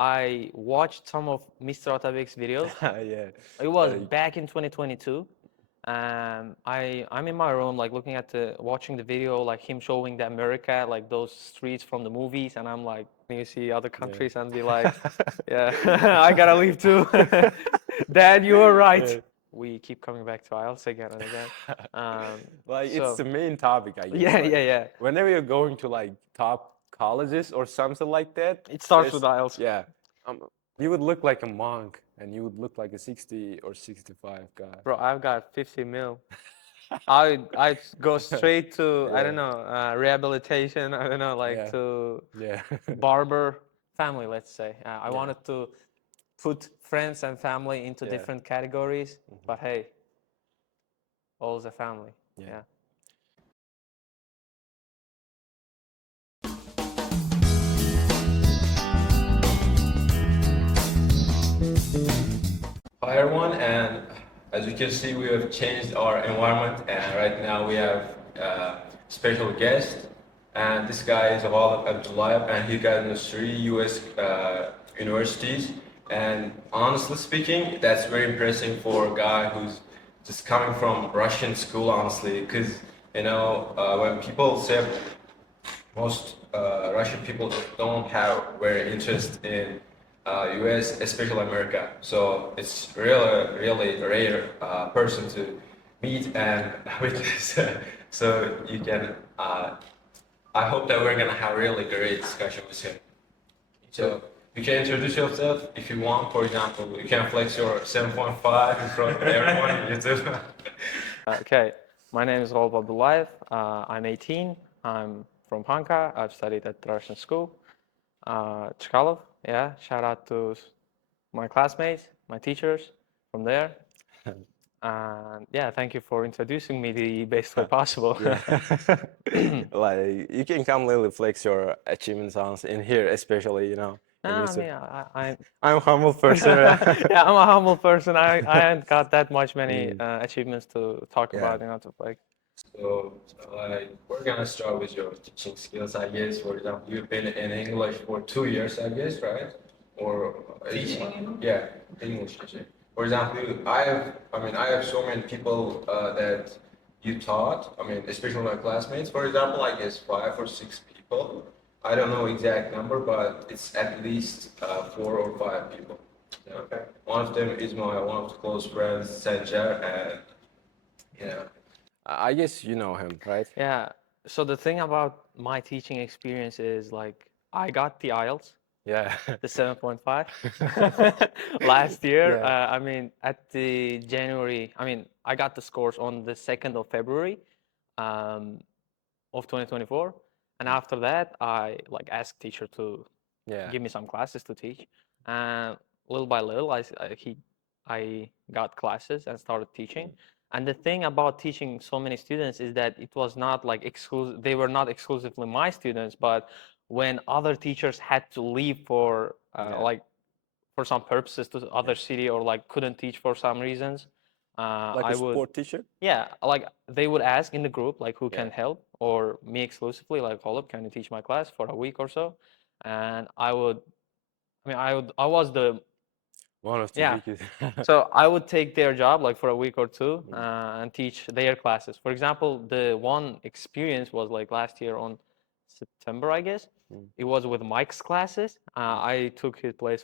I watched some of Mr. Otabek's videos. Yeah. It was Like, back in 2022. I'm in my room, like looking at watching the video, like him showing the America, like those streets from the movies, and I'm like, you see other yeah. countries and be like, yeah, I gotta leave too. Dad, you were right. Yeah. We keep coming back to IELTS again and again. Um, Like it's so the main topic, I guess. yeah, Like yeah, yeah. whenever you're going to like top colleges or something like that, It starts with there's IELTS. yeah, you would look like a monk and you would look like a 60 or 65 guy. Bro, I've got 50 mil. I go straight to I Yeah, don't know rehabilitation. I don't know like yeah, to yeah, barber family. Let's say I yeah, wanted to put friends and family into yeah, different categories. But hey, all's a family. yeah. Yeah. Hi everyone, and as you can see, we have changed our environment, and right now we have a special guest, and this guy is Abdullayev, and he got into 3 U.S. Universities, and honestly speaking, that's very impressive for a guy who's just coming from Russian school, honestly, because when people say most Russian people don't have very interest in US, especially America. So it's really rare person to meet and witness. So you can. I hope that we're gonna have a really great discussion with him. So you can introduce yourself if you want. For example, you can flex your 7.5 in front of everyone on YouTube. Okay. My name is Abdullayev. I'm 18. I'm from Panka. I've studied at the Russian school. Chkalov. Yeah. Shout out to my classmates, my teachers from there. And yeah, thank you for introducing me the best way possible. Yeah. Like you can come really flex your achievements on in here, especially, you know, in I YouTube. mean, I'm I'm a humble person. yeah, I'm a humble person. I haven't got that much many Mm, achievements to talk yeah. about, to like. So, we're gonna start with your teaching skills, I guess. For example, you've been in English for 2 years, I guess, right? Or teaching? Yeah, English teaching. For example, I have so many people that you taught. I mean, especially my classmates. For example, I guess 5 or 6 people. I don't know exact number, but it's at least 4 or 5 people. Yeah. Okay. One of them is one of the close friends, Sanjar, and yeah. I guess you know him, right? Yeah. So the thing about my teaching experience is like I got the IELTS, Yeah. the 7.5 last year. Yeah. I mean, at the January, I mean, I got the scores on the 2nd of February um, of 2024. And after that, I like asked teacher to Yeah. give me some classes to teach. And little by little, I got classes and started teaching. And the thing about teaching so many students is that it was not like exclusive. They were not exclusively my students, but when other teachers had to leave for Yeah. like for some purposes to other city or like couldn't teach for some reasons, Like I a would sport teacher? yeah, like they would ask in the group like who Yeah. can help or me exclusively like Holub, can you teach my class for a week or so? And I was the One of the yeah. biggest. So I would take their job like for a week or two Mm. and teach their classes. For example, the one experience was like last year on September, I guess. Mm. It was with Mike's classes. I took his place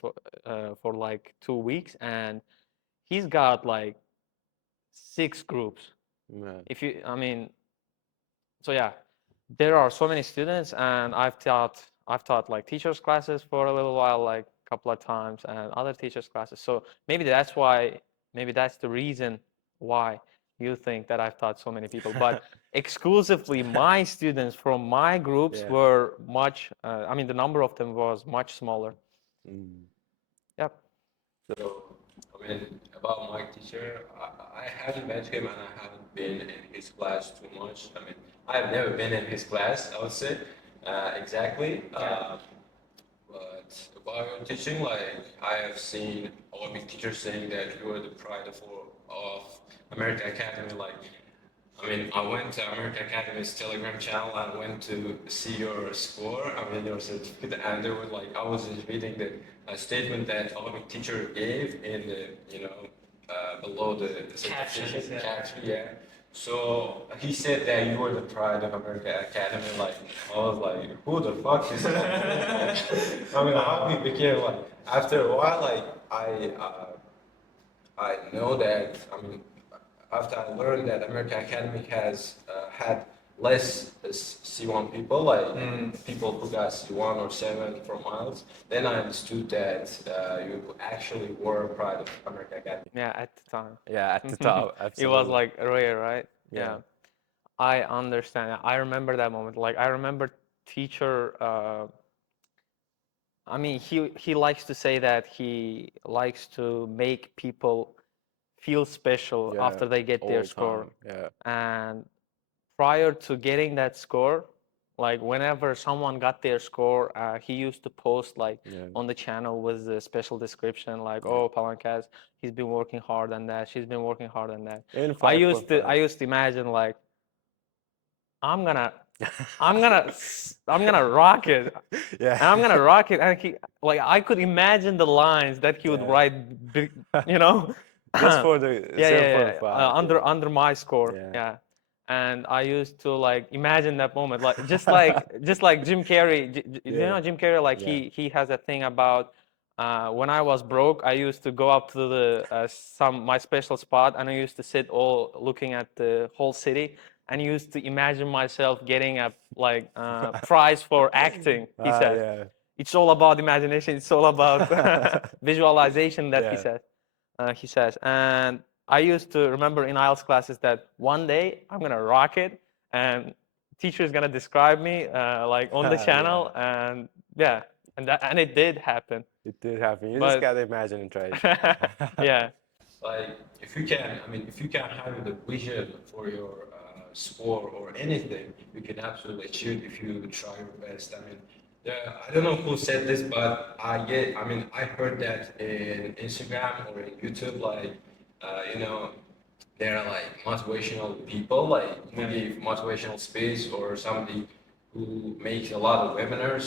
for like 2 weeks, and he's got like 6 groups. Yeah. I mean, so yeah, there are so many students, and I've taught like teachers classes for a little while, like a couple of times, and other teachers classes. So maybe that's the reason why you think that I've taught so many people. But exclusively my students from my groups Yeah. were much. I mean, the number of them was much smaller. Mm. Yep. So, I mean, about my teacher, I haven't met him and I haven't been in his class too much. I mean, I've never been in his class, I would say, exactly. But about your teaching, like, I have seen all big teachers saying that you are the pride of American Academy. Like, I mean, I went to American Academy's Telegram channel and went to see your score, I mean, your certificate, and there was like, I was just reading the statement that Arabic teacher gave in the, below the certification caption, yeah. So he said that you were the pride of American Academy. Like, I was like, who the fuck is that? I mean, how we became like, after a while, like, I know that, I mean, after I learned that American Academy has had less C1 people, like people who got C1 or 7 from IELTS, then I understood that you actually were proud of American Academy. Yeah, at the time. Yeah, at the top, It was absolutely. like rare, right? Yeah. I understand. I remember that moment. Like I remember teacher. I mean, he likes to say that he likes to make people feel special Yeah, after they get their all score. time. Yeah. And prior to getting that score, like whenever someone got their score, he used to post like Yeah. on the channel with a special description, like, Yeah. "Oh, Palankas, he's been working hard on that. She's been working hard on that." In I 5.5. used to imagine like I'm gonna I'm gonna I'm gonna rock it. Yeah. And I'm gonna rock it. And like I could imagine the lines that he would Yeah. write, you know, Just for the yeah, 7.5. under my score, Yeah. yeah. And I used to like imagine that moment, like just like Jim Carrey. You Yeah. know Jim Carrey, like Yeah. he has a thing about when I was broke, I used to go up to the my special spot, and I used to sit all looking at the whole city, and used to imagine myself getting a like prize for acting. He says Yeah. it's all about imagination. It's all about visualization. That he Yeah. says. He says, and I used to remember in IELTS classes that one day I'm gonna rock it, and teacher is gonna describe me like on the Yeah. channel, and yeah, and it did happen. It did happen. You just But gotta imagine and try. yeah, Like, if you can have the vision for your sport or anything, you can absolutely achieve it if you try your best. I mean, I don't know who said this, but I heard that in Instagram or in YouTube, like, there are like motivational people, like who give motivational speech, or somebody who makes a lot of webinars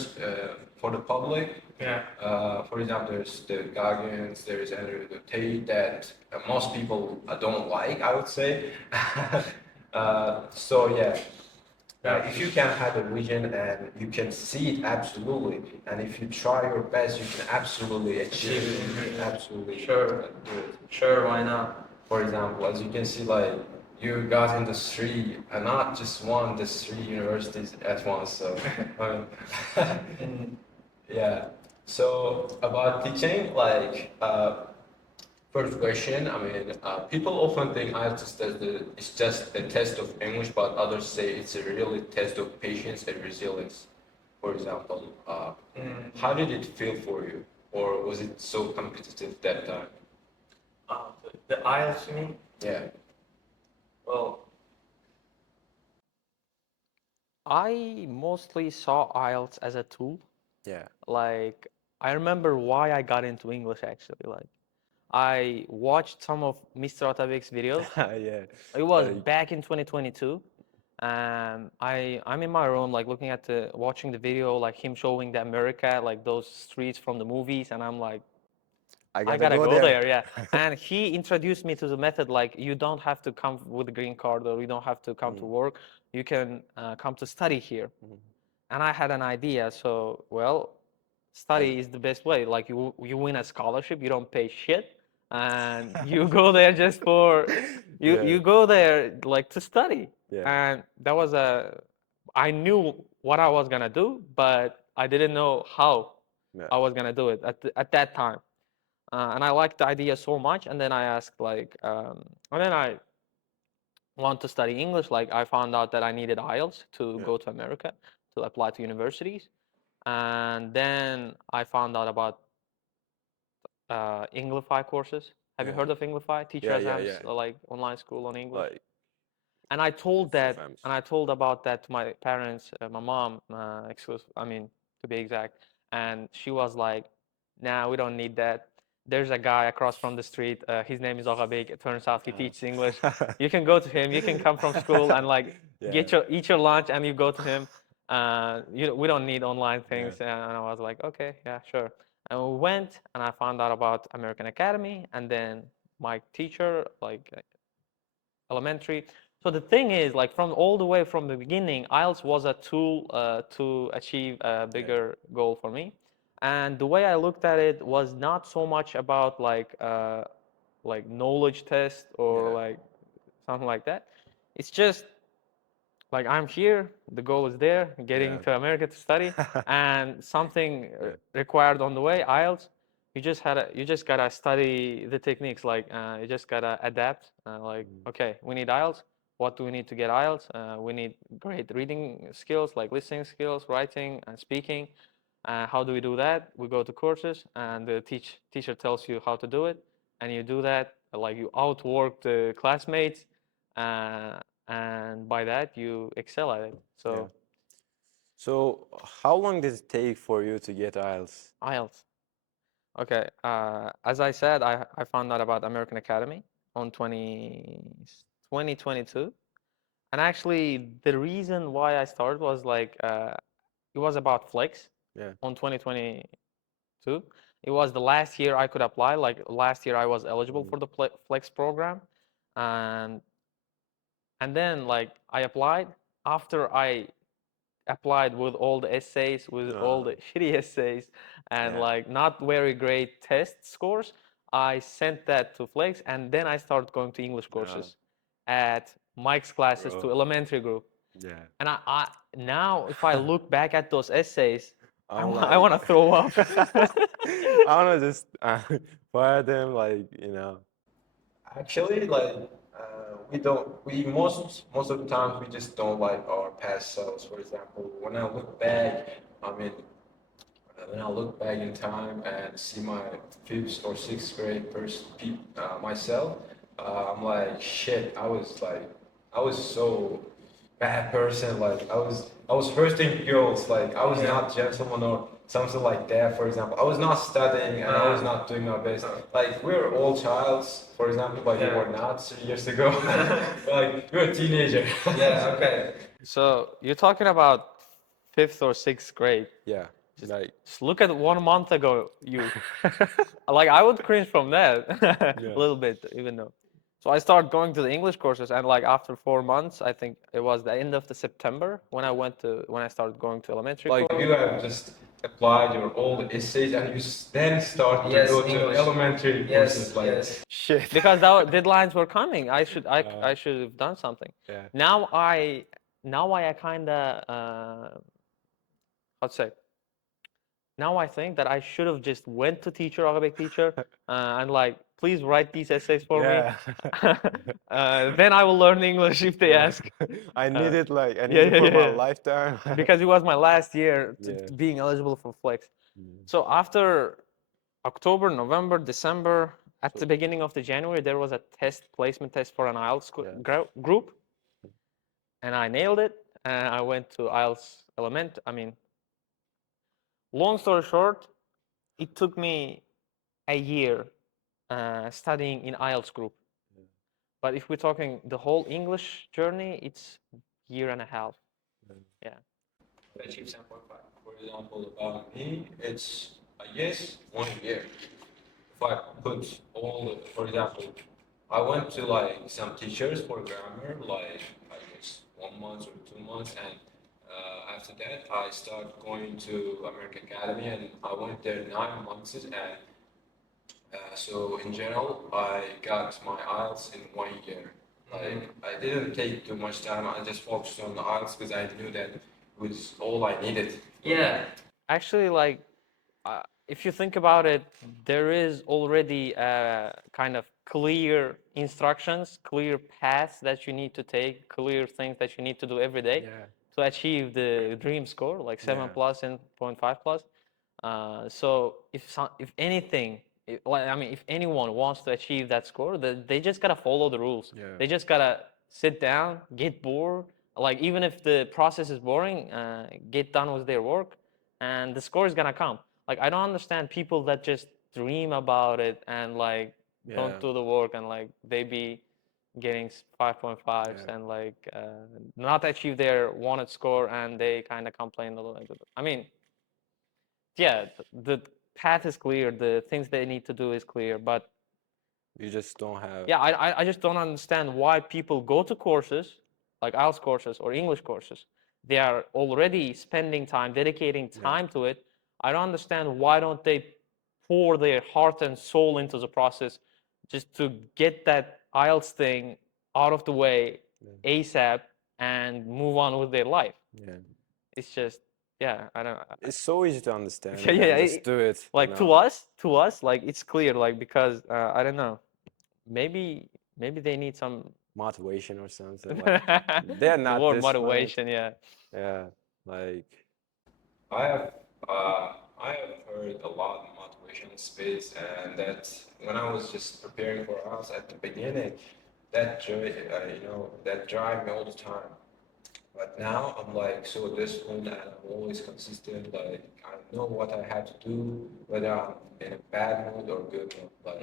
for the public. yeah, For example, there's the Goggins, there's Andrew Tate that most people don't like, I would say. So yeah, if you can have a vision and you can see it absolutely, and if you try your best, you can absolutely achieve it. You can absolutely Sure. do it. sure, why not? For example, as you can see, like you got into three, and not just one, the 3 universities at once. So, yeah. So about teaching, like first question, I mean, people often think IELTS is just a test of English, but others say it's a really test of patience and resilience. For example, how did it feel for you, or was it so competitive that time? The IELTS, you mean? Yeah. Well, I mostly saw IELTS as a tool. Yeah. Like, I remember why I got into English actually. Like, I watched some of Mr. Otabek's videos. Yeah. It was Like, back in 2022. And I'm in my room, like looking at watching the video, like him showing the America, like those streets from the movies, and I'm like, I I gotta gotta go go there. there, yeah. And he introduced me to the method, like you don't have to come with a green card, or you don't have to come to work. You can come to study here. And I had an idea, so well, study is the best way. Like you win a scholarship, you don't pay shit, and you go there just for Yeah. you go there like to study. Yeah. And that was I knew what I was gonna do, but I didn't know how Yeah. I was gonna do it at that time. And I liked the idea so much, and then I asked like, and then I want to study English. Like I found out that I needed IELTS to Yeah. go to America to apply to universities, and then I found out about Englify courses. Have you Yeah. heard of Englify? Teacher Yeah, exams, yeah. like online school on English. Like, And I told that, FMs. and I told about that to my parents, my mom, I mean, to be exact. And she was like, "Nah, we don't need that." there's a guy across from the street. His name is Otabek. It turns out he teaches English. You can go to him. You can come from school and like eat your lunch, and you go to him. We don't need online things. And I was like, okay, yeah, sure. And we went, and I found out about American Academy, and then my teacher, like elementary. So the thing is, like from all the way from the beginning, IELTS was a tool to achieve a bigger goal for me. And the way I looked at it was not so much about like knowledge test or like something like that. It's just like I'm here, the goal is there, getting to America to study, and something required on the way, IELTS. You just gotta study the techniques. Like you just gotta adapt. Like okay, we need IELTS. What do we need to get IELTS? We need great reading skills, like listening skills, writing, and speaking. How do we do that? We go to courses, and the teacher tells you how to do it, and you do that. Like you outwork the classmates. Uh, and by that you excel at it. So So how long does it take for you to get IELTS? IELTS. Okay. As I said, I found out about American Academy on 2022. And actually, the reason why I started was like it was about Flex on 2022. It was the last year I could apply. Like last year, I was eligible for the Flex program, and then like I applied. After I applied with all the essays, with all the shitty essays, and like not very great test scores, I sent that to Flex, and then I started going to English courses at Mike's classes to elementary group. And I now if I look back at those essays, I want to throw up. I want to just fire them, like, Actually, like we most of the times we just don't like our past selves. For example, when I look back, I mean, when I look back in time and see my fifth or sixth grade myself, I'm like, shit. I was so bad person. Like I was hurting girls. Like I was not gentleman or something like that. For example, I was not studying and I was not doing my best. Like we were all childs, for example, but you were not 3 years ago. Like you're a teenager. Yeah, okay. So you're talking about fifth or sixth grade. Just look at 1 month ago, you. Like I would cringe from that a little bit, even though. So I started going to the English courses, and like after 4 months, I think it was the end of the September when I started going to elementary. Like you have just applied your old essays and you then start to go to elementary courses. Like shit, because deadlines were coming. I should have done something. Now I kind of how'd say. Now I think that I should have just went to teacher, Arabic teacher, and like, please write these essays for me. Then I will learn English if they ask. I need it, like, I need it for my lifetime. Because it was my last year being eligible for Flex. So after October, November, December, at the beginning of the January, there was a placement test for an IELTS group. And I nailed it. And I went to IELTS long story short, it took me a year studying in IELTS group. But if we're talking the whole English journey, it's year and a half. I achieved 7.5. For example, me, it's I guess 1 year. If I put for example, I went to like some teachers for grammar, like I guess 1 month or 2 months, and after that, I started going to American Academy, and I went there 9 months. And so in general, I got my IELTS in 1 year. Like I didn't take too much time. I just focused on the IELTS because I knew that it was all I needed. Yeah. Actually, like if you think about it, there is already kind of clear instructions, clear paths that you need to take, clear things that you need to do every day to achieve the dream score, like 7 plus and 0.5 plus. So if anything, if anyone wants to achieve that score, they just gotta follow the rules. They just gotta sit down, get bored. Like even if the process is boring, get done with their work, and the score is gonna come. Like I don't understand people that just dream about it and like don't Yeah. do the work, and like they be getting 5.5s Yeah. and like not achieve their wanted score, and they kind of complain a little bit. I mean, yeah, the path is clear, the things they need to do is clear, but You just don't have. yeah, I just don't understand why people go to courses like IELTS courses or English courses. They are already spending time, dedicating time to it. I don't understand why don't they pour their heart and soul into the process just to get that IELTS thing out of the way ASAP and move on with their life. Yeah. It's just, yeah, I don't. It's so easy to understand Yeah, yeah, and just do it. Like to us, like it's clear, like because I don't know, maybe they need some Motivation or something. Like they're the not word this smart. motivation. Yeah. Yeah. Like I have I have heard a lot of motivational space, and that when I was just preparing for us at the beginning, that joy, that drive me all the time. But now I'm like so disciplined and I'm always consistent. Like I know what I have to do, whether I'm in a bad mood or good mood. Like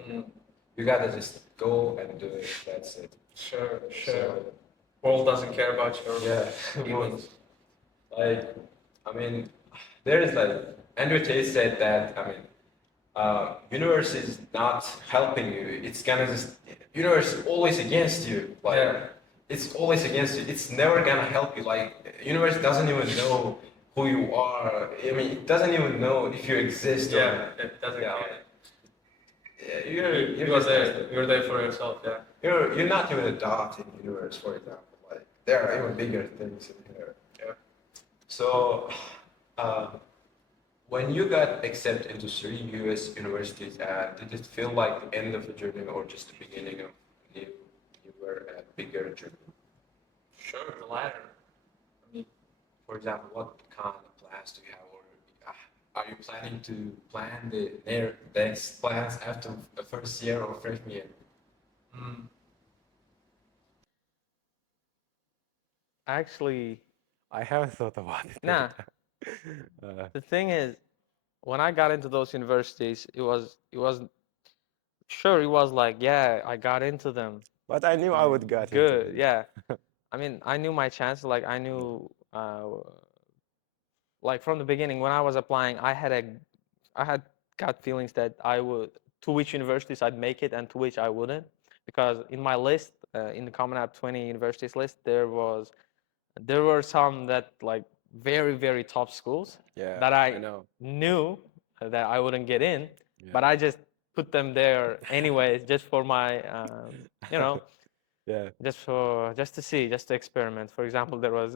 you gotta just go and do it. That's it. Sure, So, World doesn't care about your yeah, feelings. like I mean, there is like Andrew Tate said that universe is not helping you. It's gonna just universe is always against you. Like it's always against you. It's never gonna help you. Like universe doesn't even know who you are. I mean, it doesn't even know if you exist. Yeah, it doesn't Yeah. care. Yeah, You're there for yourself. Yeah. You're not even a dot in the universe, for example. Like there are even bigger things in here. Yeah. So, when you got accepted into 3 U.S. universities, did it feel like the end of the journey or just the beginning of new, newer, bigger journey? Sure, the latter. I mean, for example, what kind of plans do you have, or are you planning to plan the next plans after the first year or freshman year? Actually, I haven't thought about it. nah. Uh, The thing is, when I got into those universities, it was sure it was like, yeah, I got into them. but I knew I would get into Good, it. yeah. I mean, I knew my chances. Like I knew, like from the beginning when I was applying, I had gut feelings that I would, to which universities I'd make it and to which I wouldn't, because in my list, in the Common App 20 universities list, there were some that like very top schools Yeah, that I I know. knew that I wouldn't get in, Yeah. but I just put them there anyways, just for my, Yeah. just to see, just to experiment. For example, there was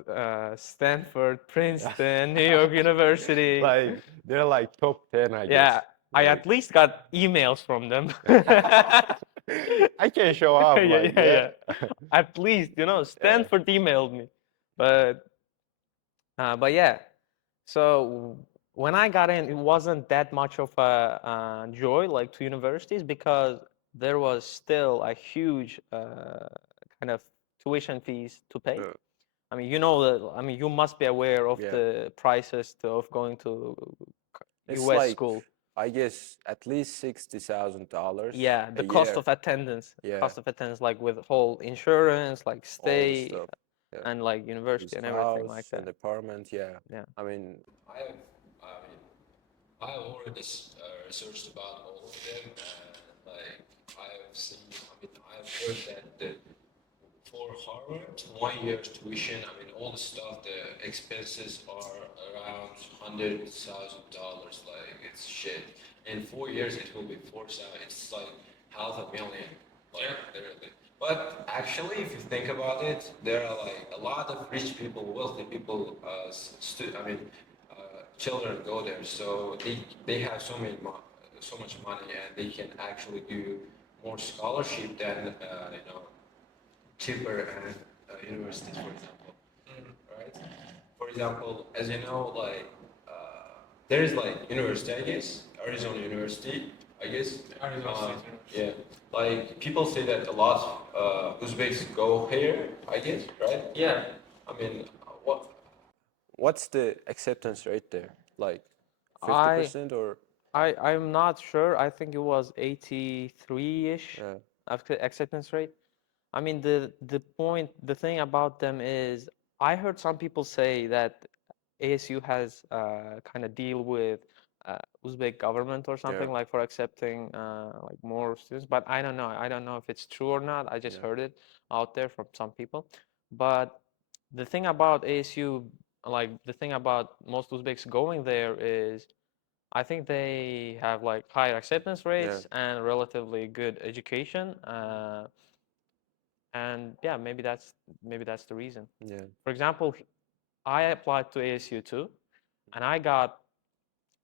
Stanford, Princeton, New York University. Like they're like top 10, I Yeah, guess. I Like, at least got emails from them. I can show up. Yeah, Like, yeah. At least, Stanford emailed me. But yeah. So when I got in, it wasn't that much of a joy like to universities, because there was still a huge kind of tuition fees to pay. Uh, I mean, you must be aware of Yeah. the prices of going to It's US like, school. I guess at least $60,000. Yeah, the a cost year. of attendance. Yeah. Cost of attendance, like with whole insurance, like All the stay, stuff. Yeah. and like university His and everything like house and that. apartment. Yeah. Yeah. I mean, I have already researched about all of them, and like I've seen, I've heard that for Harvard, 1 year's tuition, all the stuff, the expenses are around $100,000. Like it's shit. In 4 years, it will be 4,000. It's like $500,000. Like literally. But actually, if you think about it, there are like a lot of rich people, wealthy people, children go there, so they have so much money, and they can actually do more scholarship than cheaper and universities, for example. Right? For example, as you know, like there is like university, I guess, Arizona University, I guess. Arizona State University. Yeah, like people say that a lot of Uzbeks go here, I guess, right? Yeah. I mean, what? what's the acceptance rate there? Like I 50% or? I'm not sure. I think it was 83-ish Yeah, acceptance rate. I mean, the thing about them is, I heard some people say that ASU has kind of deal with Uzbek government or yeah, something like for accepting like more students, but I don't know. I don't know if it's true or not. I just yeah, heard it out there from some people. But the thing about ASU, like the thing about most Uzbeks going there is, I think they have like higher acceptance yeah, rates and relatively good education. And yeah, maybe that's the reason. yeah, For example, I applied to ASU too, and I got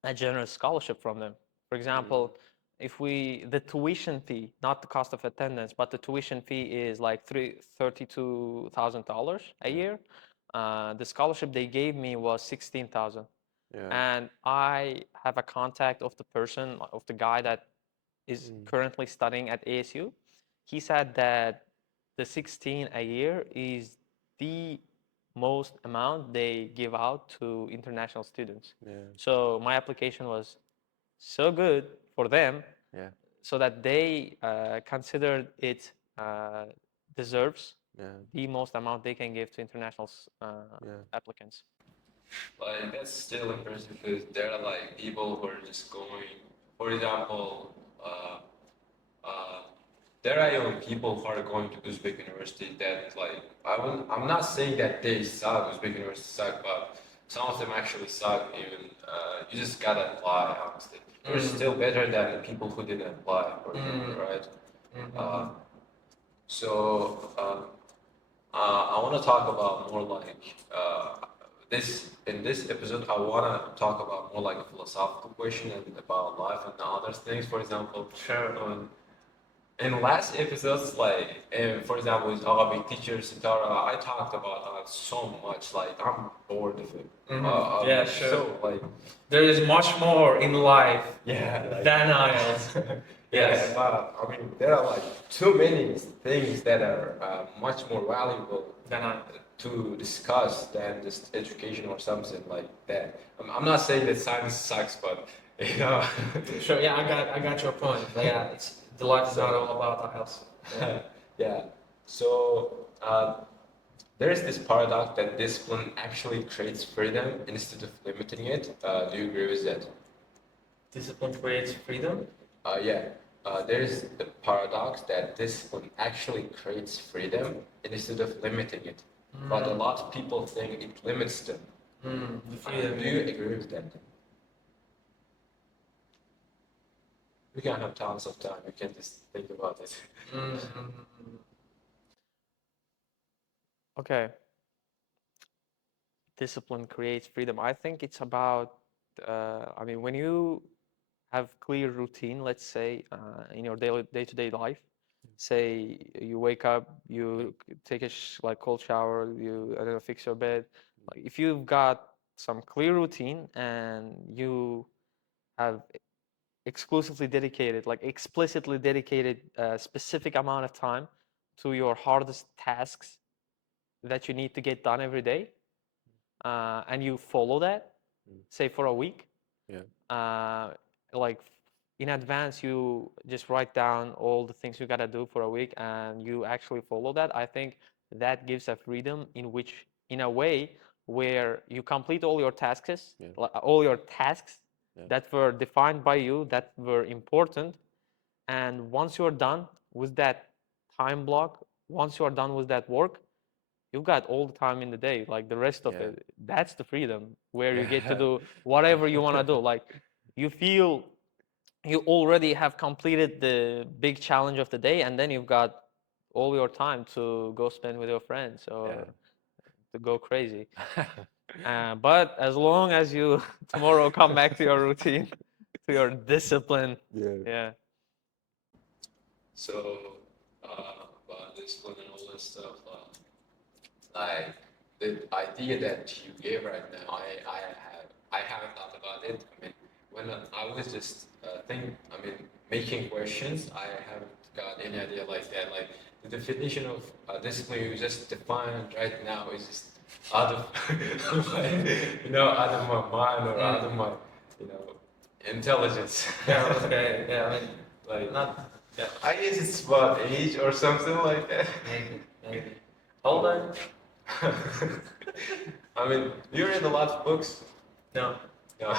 a generous scholarship from them. For mm, example, if the tuition fee, not the cost of attendance, but the tuition fee is like $32,000 a yeah, year. The scholarship they gave me was 16,000, yeah, and I have a contact of the person, of the guy that is mm, currently studying at ASU. He said that the 16 a year is the most amount they give out to international students. yeah, So my application was so good for them, yeah, so that they considered it deserves yeah, the most amount they can give to international yeah, applicants. Like that's still impressive because there are like people who are just going. For example, uh, uh, there are even people who are going to Uzbek university that like I'm not saying that they suck, Uzbek university suck, but some of them actually suck. Even you just gotta apply. Honestly, you're still better than the people who didn't apply, for example, right? Uh, so I want to talk about more like this in this episode. I want to talk about more like a philosophical question and about life and other things. For example, Sure. in last episodes, like for example, with Arabic teacher Sitara, I talked about so much. Like I'm bored of it. Yeah, sure. So like There is much more in life yeah, like, than IELTS. yeah, Yes. but I mean, there are like too many things that are much more valuable Than I. to discuss than just education or something like that. I'm not saying that science sucks, but you know. Sure. Yeah, I got your point. Yeah, it's the life is not all about IELTS. Yeah. Yeah. So there is this paradox that discipline actually creates freedom instead of limiting it. Do you agree with that? Discipline creates freedom. Yeah. There is the paradox that discipline actually creates freedom instead of limiting it. But a lot of people think it limits them. The freedom. Do you agree with that? We can have tons of time. We can just think about it. Okay. Discipline creates freedom. I think it's about, I mean, when you have clear routine, let's say, in your day-to-day life, say you wake up, you take a like cold shower, you, I don't know, fix your bed. Like if you've got some clear routine and you have exclusively dedicated, like explicitly dedicated a specific amount of time to your hardest tasks that you need to get done every day, and you follow that, say for a week, yeah, like in advance, you just write down all the things you gotta do for a week, and you actually follow that. I think that gives a freedom in which, in a way, where you complete all your tasks, yeah, all your tasks yeah, that were defined by you, that were important, and once you're done with that time block, once you're done with that work, you've got all the time in the day, like the rest of yeah, it. That's the freedom where you get to yeah, do whatever you want to do. Like you feel you already have completed the big challenge of the day, and then you've got all your time to go spend with your friends or to go crazy. But as long as you tomorrow come back to your routine, to your discipline, yeah, yeah. So, about discipline and all that stuff, like the idea that you gave right now, I haven't thought about it. I mean, when I was just making questions, I haven't got any idea like that. Like the definition of discipline you just defined right now is just out of, like, out of my mind or out of my, intelligence. Yeah, okay. Yeah, I mean, Like, not. Yeah, I guess it's about age or something like that. maybe. Hold on. I mean, you read a lot of books. No. No.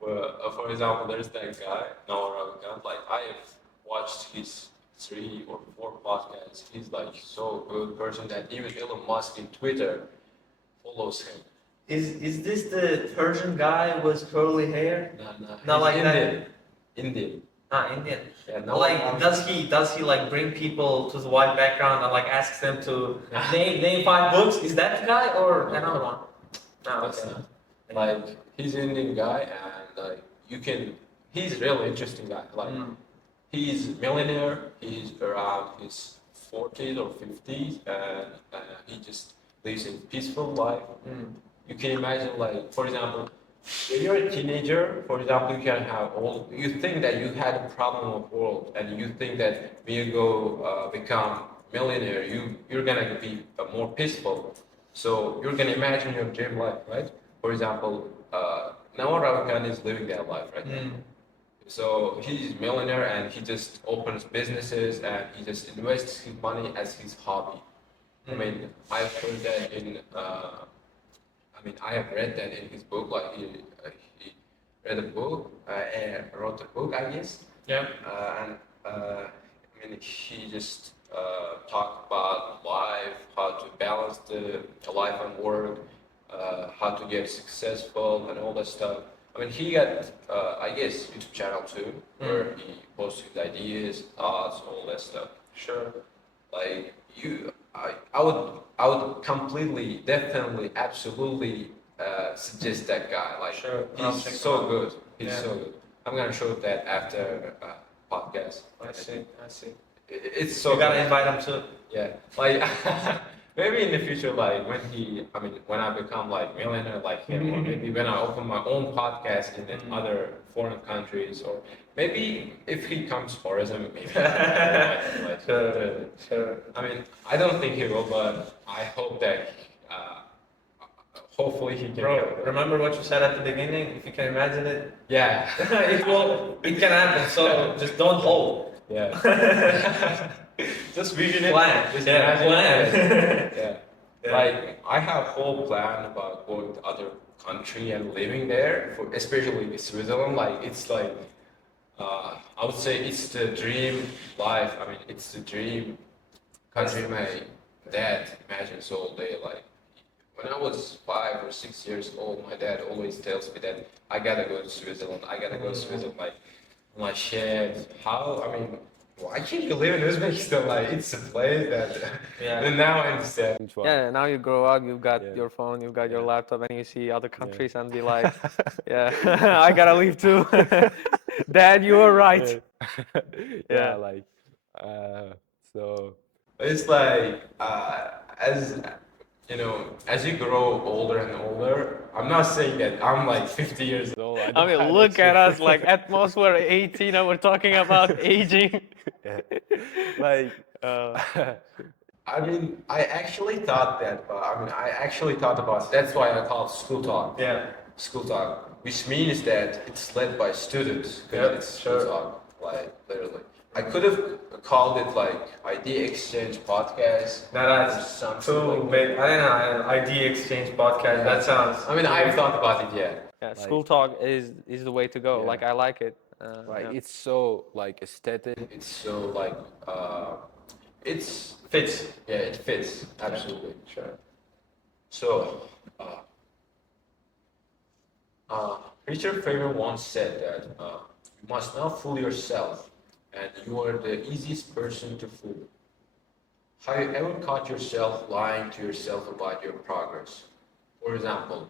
Well, for example, there's that guy, Noah Ravikant. Like, I have watched his 3 or 4 podcasts. He's like so good person that even Elon Musk in Twitter follows him. Is this the Persian guy with curly hair? No, Not he's like that. Indian. Ah, Indian. Yeah, no, Like, does he like bring people to the white background and like asks them to name 5 books? Is that the guy or another one? No, That's okay. not. Like, he's an Indian guy, and like he's a really interesting guy. Like, he's a millionaire. He's around his 40s or 50s, and he just lives a peaceful life. You can imagine, like, for example, when you're a teenager, for example, you can have you think that you had a problem of world, and you think that when you go become millionaire, you're gonna be more peaceful. So you're gonna imagine your dream life, right? For example, Noah Ravikant is living that life right now. So he's a millionaire, and he just opens businesses, and he just invests his money as his hobby. I mean, I've heard that I have read that in his book. Like, he read a book and wrote a book, I guess. Yeah. He just talked about life, how to balance the life and work, how to get successful, and all that stuff. I mean, he got, I guess, YouTube channel too, where he posts his ideas, thoughts, all that stuff. Sure. Like, I would completely, definitely, absolutely suggest that guy. Like, Sure. he's so good. He's Yeah. so good. I'm gonna show that after podcast. I see. It's so You gotta good. invite him too. Yeah, like maybe in the future, like when I become like millionaire like him, or maybe when I open my own podcast in other foreign countries, or maybe if he comes tourism, maybe. Sure. I mean, I don't think he will, but I hope that hopefully he can. Bro, remember what you said at the beginning? If you can imagine it, Yeah. it can happen. So just don't hold. Yeah. Just vision it. Plan. Just Yeah, imagine plan. it. Yeah. Yeah. Like, I have a whole plan about going to other country and living there, especially in Switzerland. Like, it's like, I would say it's the dream life. I mean, it's the dream country my dad imagines all day. Like, when I was 5 or 6 years old, my dad always tells me that I gotta go to Switzerland. I gotta go to Switzerland. Like, my shed. Why can't you live in Uzbekistan? Like, it's a place that. Yeah. And now I understand. Which one? Yeah, now you grow up, you've got Yeah. your phone, you've got your Yeah. laptop, and you see other countries and be like, yeah, I gotta leave too. Dad, you were right. Yeah, Yeah. like, so, It's like, as you know, as you grow older and older, I'm not saying that I'm like 50 years old. no, I don't mean, have look at us, experience. like at most we're 18 and we're talking about aging. Yeah. Like, I mean, I actually thought that, but I actually thought about, that's why I call it SchoolTalk. Yeah. SchoolTalk, which means that it's led by students. 'Cause Yep, it's sure. SchoolTalk, like, literally. I could have called it like idea exchange podcast. That's something too like that. big. I don't know, ID exchange podcast, that sounds. I mean, I've thought about it, yeah. Yeah, Like- school talk is the way to go. Yeah. Like, I like it. like, Yeah. it's so, like, aesthetic. It's so like, it's, Fits. yeah, it fits, absolutely. Sure. So, Richard Faber once said that you must not fool yourself, and you are the easiest person to fool. Have you ever caught yourself lying to yourself about your progress? For example,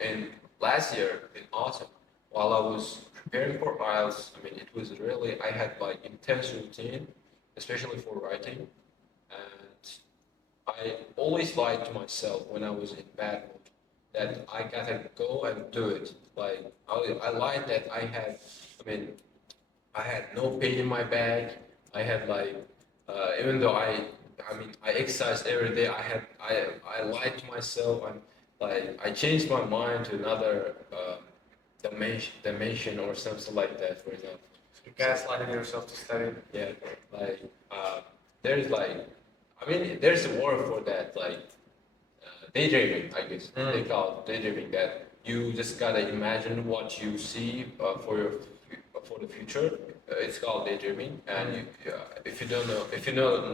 in last year in autumn, while I was preparing for IELTS, I mean, it was really, I had like intense routine, especially for writing, and I always lied to myself when I was in bad mood that I gotta go and do it. Like, I lied that I had no pain in my back. I had like, even though I exercised every day, I lied to myself, and like I changed my mind to another dimension or something like that, for example. You gaslighting yourself to study. Yeah, like there's like, I mean, there's a word for that, like daydreaming, I guess. They call it daydreaming. That you just gotta imagine what you see for the future. It's called daydreaming. And if you don't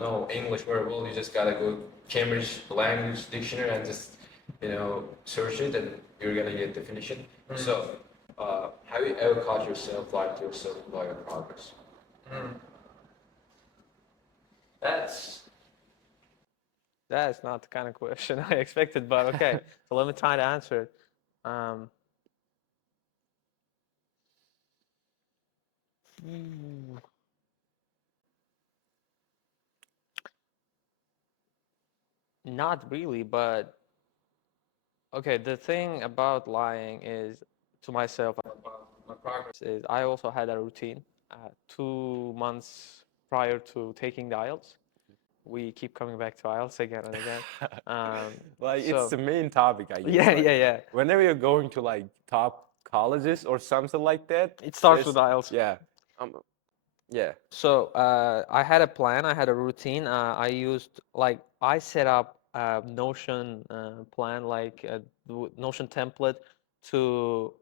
know English very well, you just gotta go Cambridge Language Dictionary and just search it, and you're gonna get definition. So, have you ever caught yourself lying to yourself about your progress? That's not the kind of question I expected, but okay. So let me try to answer it. Not really, but okay. The thing about lying is to myself about my progress is I also had a routine. 2 months prior to taking the IELTS, we keep coming back to IELTS again and again. Like it's So the main topic, I guess. yeah, like, yeah. Whenever you're going to like top colleges or something like that, It starts it's- with IELTS. Yeah. Yeah. So I had a plan, I had a routine. I set up a Notion plan, like a Notion template to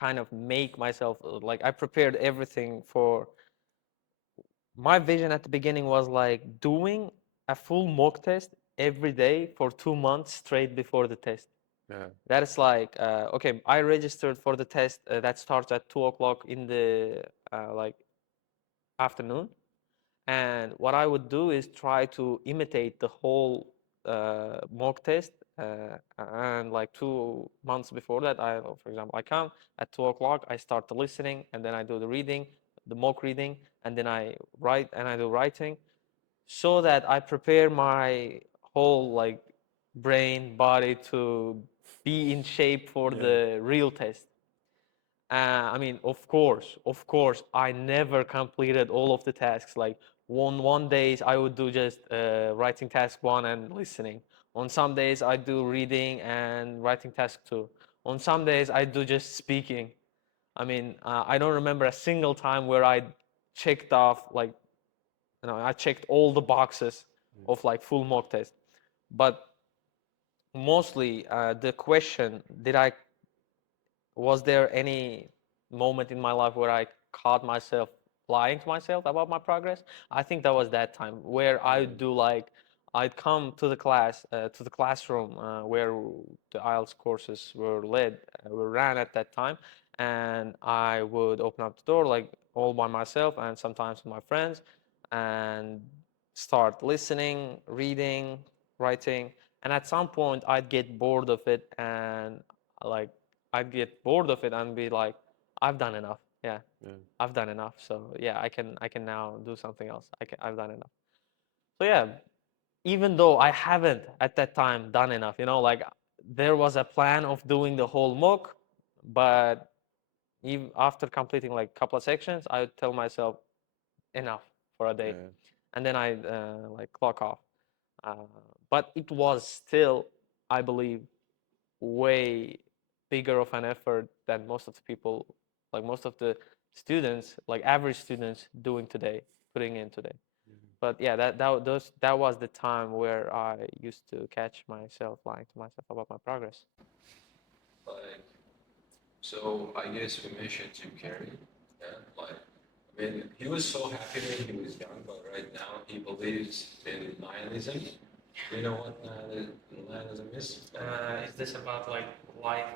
kind of make myself like I prepared everything for. My vision at the beginning was like doing a full mock test every day for 2 months straight before the test. Yeah. That is like okay, I registered for the test that starts at 2 o'clock in the like afternoon. And what I would do is try to imitate the whole mock test. And like 2 months before that, for example, I come at 2 o'clock, I start the listening, and then I do the reading, the mock reading, and then I write and I do writing, so that I prepare my whole like brain, body to be in shape for the real test. I mean, of course, I never completed all of the tasks. Like one days I would do just writing task 1 and listening. On some days I do reading and writing task 2. On some days I do just speaking. I mean, I don't remember a single time where I checked off like, I checked all the boxes of like full mock test. But mostly the question, was there any moment in my life where I caught myself lying to myself about my progress? I think that was that time where I'd come to the classroom where the IELTS courses were ran at that time, and I would open up the door like all by myself and sometimes with my friends, and start listening, reading, writing, and at some point I'd get bored of it, and like I'd get bored of it and be like, I've done enough. Yeah, I've done enough. So yeah, I can now do something else. I've done enough. So yeah, even though I haven't at that time done enough, like there was a plan of doing the whole mock, but even after completing like a couple of sections, I would tell myself enough for a day, and then I like clock off. Uh, but it was still, I believe, way bigger of an effort than most of the people, like most of the students, like average students, putting in today. But yeah, that was the time where I used to catch myself lying to myself about my progress. Like, so I guess we mentioned Jim Carrey. Yeah, like, I mean, he was so happy when he was young, but right now he believes in nihilism. Do you know what nihilism is? Is this about like life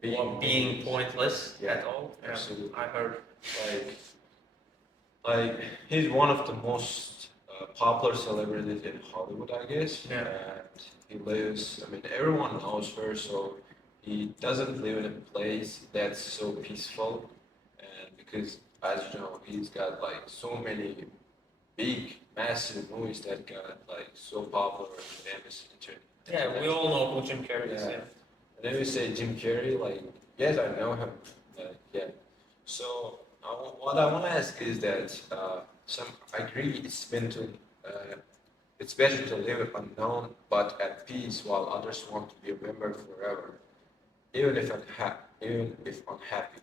Being pointless at all? Absolutely. I heard. Like he's one of the most popular celebrities in Hollywood, I guess. Yeah. And he lives. I mean, everyone knows her, so he doesn't live in a place that's so peaceful. And because, as you know, he's got like so many big, massive movies that got like so popular and famous. Yeah, we all know who Jim Carrey is. Yeah. And then we say Jim Carrey, like, yes, I know him. Yeah. So what I want to ask is that I agree it's better to live unknown but at peace while others want to be remembered forever. even if unhappy.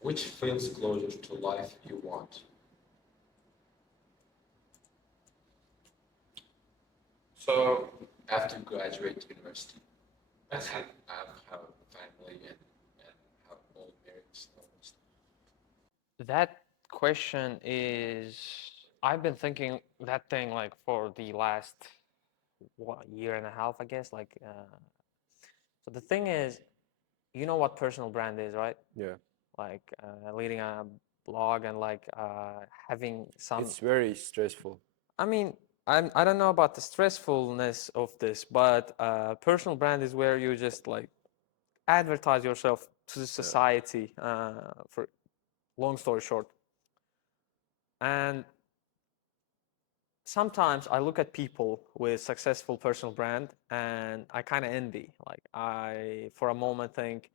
Which feels closer to life you want? So after graduate university, have a family and have all marriage almost. That question is, I've been thinking that thing like for the last year and a half, I guess. So the thing is, you know what personal brand is, right? Yeah. Like leading a blog and like having some. It's very stressful. I mean, I don't know about the stressfulness of this, but personal brand is where you just like advertise yourself to the society. For long story short, and sometimes I look at people with successful personal brand and I kind of envy. Like I, for a moment, think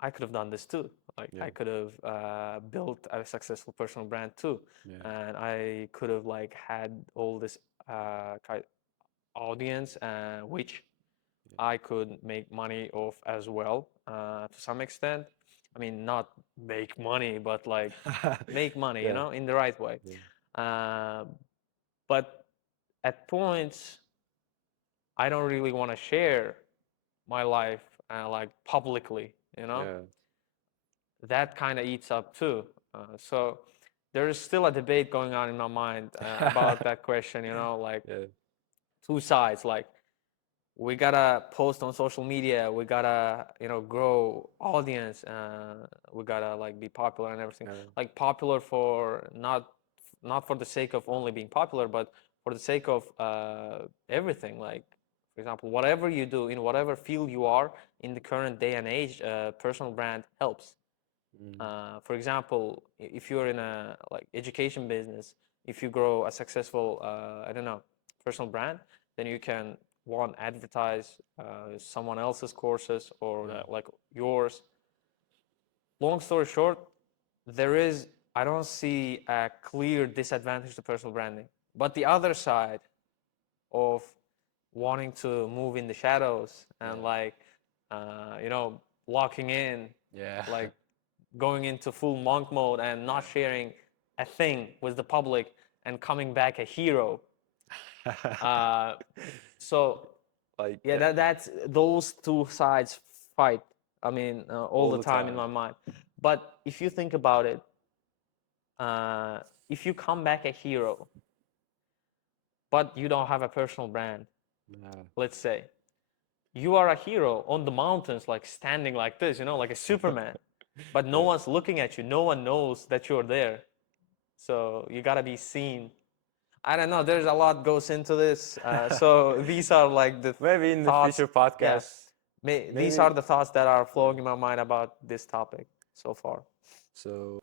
I could have done this too. Like I could have built a successful personal brand too, and I could have like had all this audience, which I could make money off as well to some extent. I mean, not make money, but like make money, you know, in the right way. But at points, I don't really want to share my life like publicly, you know. That kind of eats up too. So there is still a debate going on in my mind about that question, you know, like two sides. Like we gotta post on social media, we gotta, you know, grow audience, we gotta like be popular and everything. Like popular for not for the sake of only being popular, but for the sake of everything. Like for example, whatever you do in whatever field you are in the current day and age, personal brand helps. For example, if you're in a like education business, if you grow a successful, I don't know, personal brand, then you can one advertise someone else's courses or like yours. Long story short, I don't see a clear disadvantage to personal branding. But the other side of wanting to move in the shadows and like, you know, locking in, like going into full monk mode and not sharing a thing with the public and coming back a hero. So Like that's those two sides fight. I mean, all the time in my mind. But if you think about it, if you come back a hero, but you don't have a personal brand, let's say, you are a hero on the mountains, like standing like this, you know, like a Superman. But no one's looking at you. No one knows that you're there. So you gotta be seen. I don't know. There's a lot goes into this. So these are like the maybe in the thoughts. future podcast. These are the thoughts that are flowing in my mind about this topic so far. So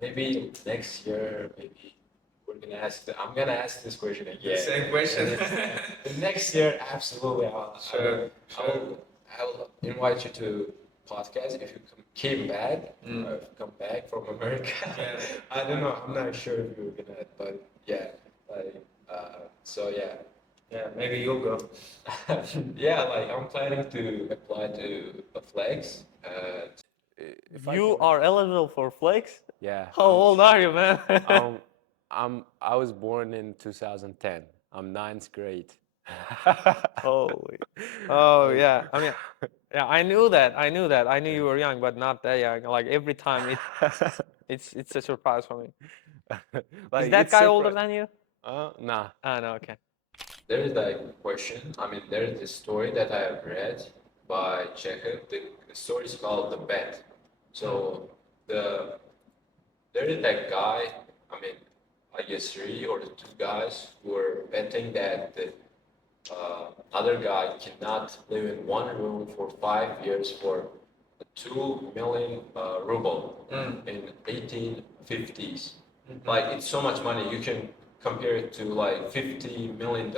maybe next year, maybe I'm gonna ask this question again. Same question. Next year, absolutely. I'll invite you to podcast if you came back, or if you come back from America. I don't know. I'm not sure if you're gonna, but yeah, like, so yeah. Yeah, maybe you'll go. Yeah, like I'm planning to apply to a flex. You are eligible for Flex? yeah. How old are you, man? I was born in 2010. I'm ninth grade. Holy. Oh yeah. I mean, yeah, I knew that. I knew that. I knew you were young, but not that young. Like every time it's a surprise for me. Like, Is that it's guy older than you? Nah. Ah, no, okay. There is like a question. I mean, there is a story that I have read by Chekhov. The story is called The Bet. So there is that guy. I mean, I guess three or the two guys who were betting that the other guy cannot live in one room for 5 years for 2 million ruble in 1850s. Like it's so much money. You can compare it to like $50 million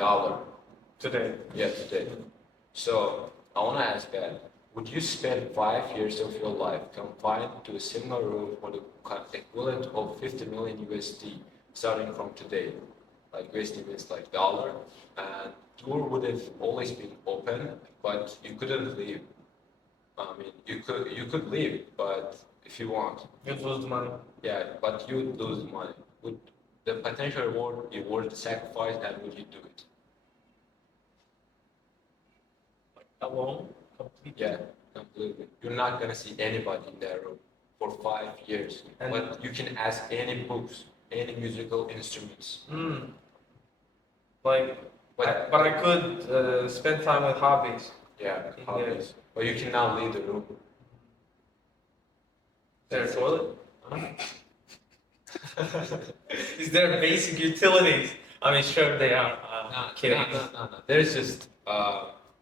Today. yeah, today. So I want to ask that: would you spend 5 years of your life confined to a single room for the equivalent of 50 million USD starting from today? Like USD means like dollar, and door would have always been open, but you couldn't leave. I mean, you could leave, but if you want, You lose money. yeah, but you would lose money. Would the potential reward be worth the sacrifice, and would you do it? Alone, completely. Yeah, completely. You're not gonna see anybody in that room for 5 years, And- but you can ask any books, any musical instruments. Like, But but I could spend time with hobbies. yeah, hobbies. But you cannot leave the room. Their toilet. Is there basic utilities? I mean, sure they are. Kidding. No. There's just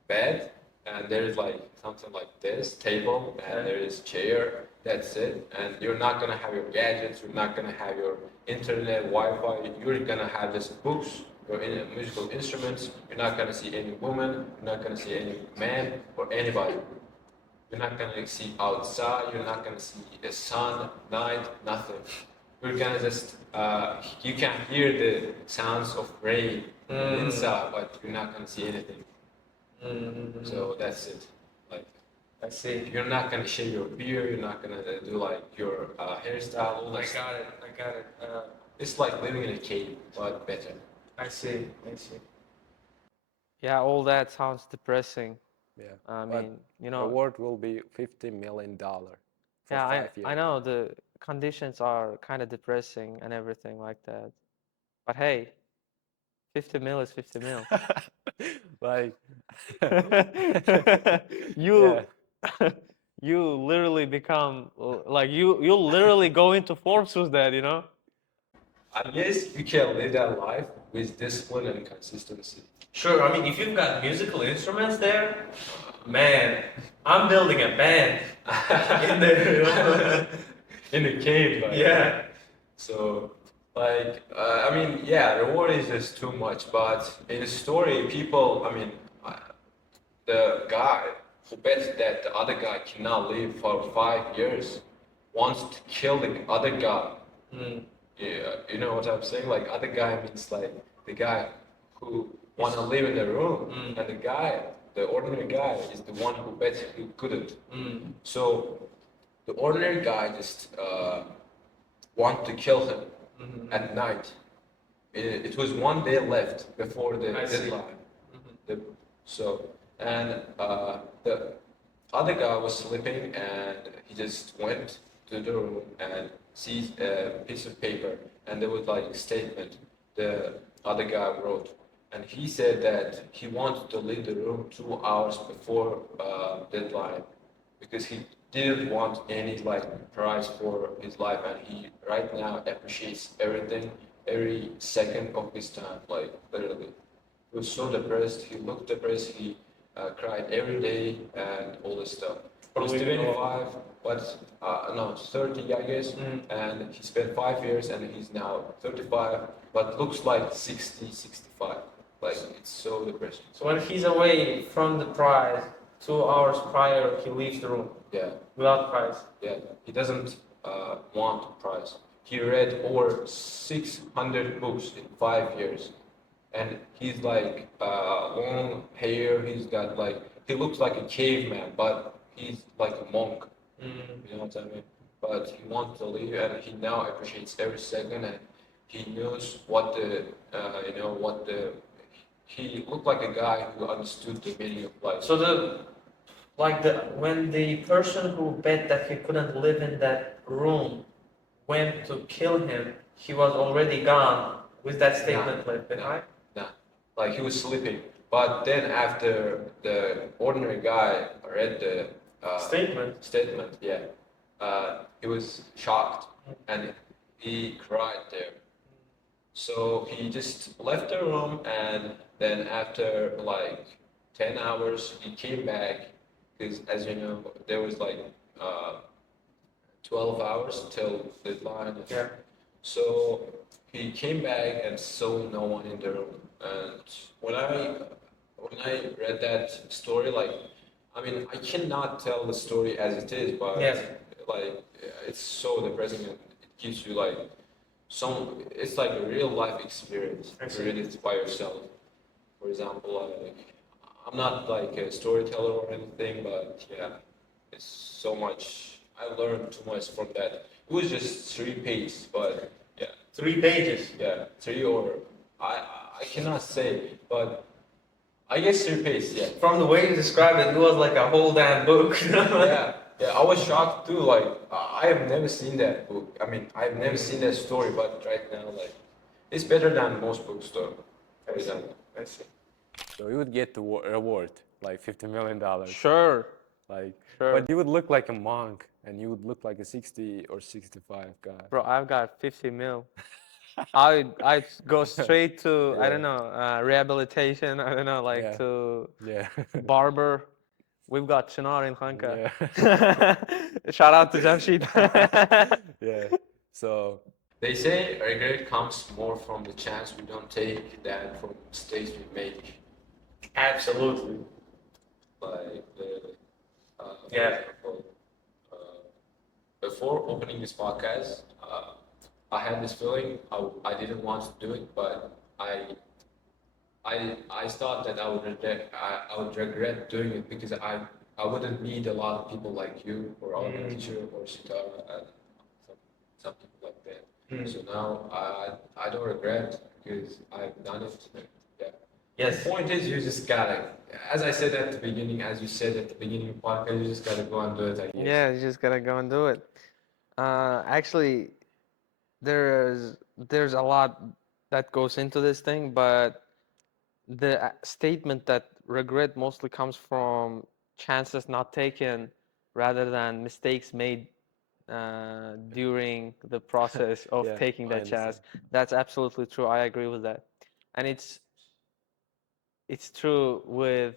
bed, and there's like something like this table, and there is chair. That's it. And you're not gonna have your gadgets. You're not gonna have your internet, Wi-Fi. You're gonna have just books, your musical instruments. You're not gonna see any woman. You're not gonna see any man or anybody. You're not gonna see outside. You're not gonna see the sun, night, nothing. You're gonna just you can hear the sounds of rain inside, but you're not gonna see anything. So that's it. Like I see. you're not gonna shave your beard. You're not gonna do like your hairstyle. All I that got it. I got it. It's like living in a cave, but better. I see. I see. Yeah, all that sounds depressing. Yeah. I But mean, you know, reward will be $50 million for yeah, 5 years. I know the conditions are kind of depressing and everything like that. But hey, 50 mil is 50 mil. Like, You you literally become like you'll literally go into Forbes with that, you know? I guess you can live that life with discipline and consistency. Sure. I mean, if you've got musical instruments there, man, I'm building a band in there. In a cave, like, Yeah. So, like, I mean, yeah, reward is just too much. But in the story, people, I mean, the guy who bets that the other guy cannot live for 5 years wants to kill the other guy. Yeah, you know what I'm saying? Like, other guy means like the guy who want to live in the room, and the guy, the ordinary guy, is the one who bet he couldn't. So the ordinary guy just want to kill him at night. It was one day left before the I see. deadline. And the other guy was sleeping, and he just went to the room and sees a piece of paper, and there was like a statement the other guy wrote, and he said that he wanted to leave the room 2 hours before deadline because he didn't want any like prize for his life, and he right now appreciates everything, every second of his time, like literally. He was so depressed. He looked depressed. He cried every day and all this stuff. He was 25, but no, 30, I guess, and he spent 5 years, and he's now 35, but looks like 60, 65. Like, it's so depressing. So when he's away from the prize, 2 hours prior, he leaves the room Yeah, without prize. yeah. He doesn't want a prize. He read over 600 books in 5 years, and he's like long hair. He's got like, he looks like a caveman, but he's like a monk. You know what I mean? But he wants to leave, and he now appreciates every second, and he knows what the, he looked like a guy who understood the meaning of life. So when the person who bet that he couldn't live in that room went to kill him, he was already gone with that statement left behind. Like, he was sleeping, but then after the ordinary guy read the statement, yeah, he was shocked, and he cried there. So he just left the room, and then after like 10 hours, he came back, because as you know, there was like 12 hours till deadline. Yeah. So he came back and saw no one in the room. And when I read that story, like, I mean, I cannot tell the story as it is, but Yes. like, it's so depressing, and it gives you like it's like a real life experience. I see. Read it by yourself. For example, like, I'm not like a storyteller or anything, but yeah, it's so much. I learned too much from that. It was just 3 pages, but yeah, 3 pages. yeah, three or I I cannot say, but I guess 3 pages. Yeah, From the way you described it, it was like a whole damn book. yeah, yeah. I was shocked too. Like I have never seen that book. I mean, I've never seen that story, but right now, like, it's better than most books, though. For example. I see. So you would get the reward, like $50 million. Sure, Like, sure. but you would look like a monk, and you would look like a 60 or 65 guy. Bro, I've got 50 mil. I'd go straight to, I don't Yeah. know, rehabilitation. I don't know, like Yeah. to Yeah. barber. We've got Chinar in Khanka. Yeah. Shout out to Jamshid. Yeah. So, They say regret comes more from the chance we don't take than from mistakes we make. Absolutely. Like for Yeah. example, before opening this podcast, I had this feeling I didn't want to do it, but I thought that I would regret doing it because I wouldn't meet a lot of people like you or our teacher or Sitara and some people like that. So now I don't regret because I've done it. Yeah. Yes. The point is, you just gotta, as I said at the beginning, as you said at the beginning of the podcast, you just gotta go and do it, I guess. Yeah, you just gotta go and do it. Actually, there's a lot that goes into this thing, but the statement that regret mostly comes from chances not taken rather than mistakes made during the process of Yeah, taking I that chance. understand. That's absolutely true. I agree with that, and it's true with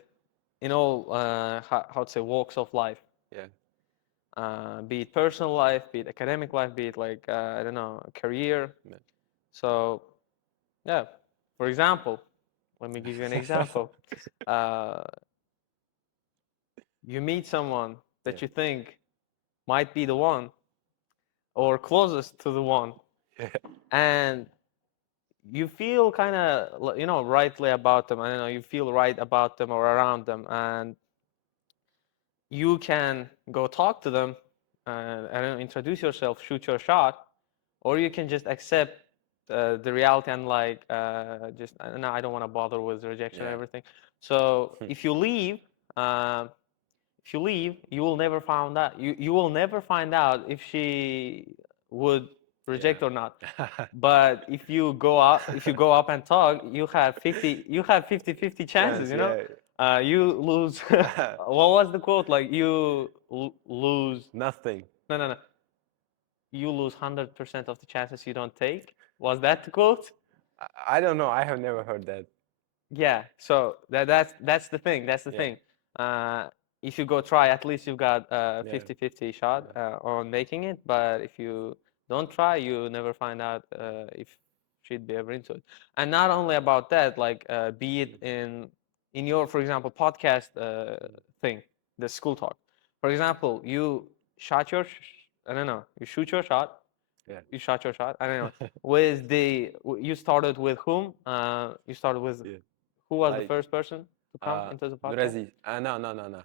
in all how to say walks of life. Yeah. Be it personal life, be it academic life, be it like I don't know, career. Yeah. So yeah, for example, let me give you an example. Uh, you meet someone that Yeah. you think might be the one or closest to the one, Yeah. and you feel kind of rightly about them. I don't know, you feel right about them or around them, and you can go talk to them and I don't know, introduce yourself, shoot your shot, or you can just accept the reality and like just no, I don't want to bother with rejection and Yeah. everything. So if you leave, um, you will never find out. You will never find out if she would reject Yeah. or not. But if you go up and talk, you have 50-50 chances, you know? Yeah. You lose what was the quote? Like you lose Nothing. no. You lose 100% of the chances you don't take. Was that the quote? I don't know. I have never heard that. Yeah. So that's the thing. That's the Yeah. thing. If you go try, at least you've got a Yeah. 50-50 shot on making it. But if you don't try, you never find out if she'd be ever into it. And not only about that, like be it in your, for example, podcast thing, the school talk. For example, you shot your, I don't know, you shoot your shot. Yeah. You shot your shot. I don't know. With you started with whom? You started with Yeah. who was the Like, first person to come into the podcast? Nurazi. No.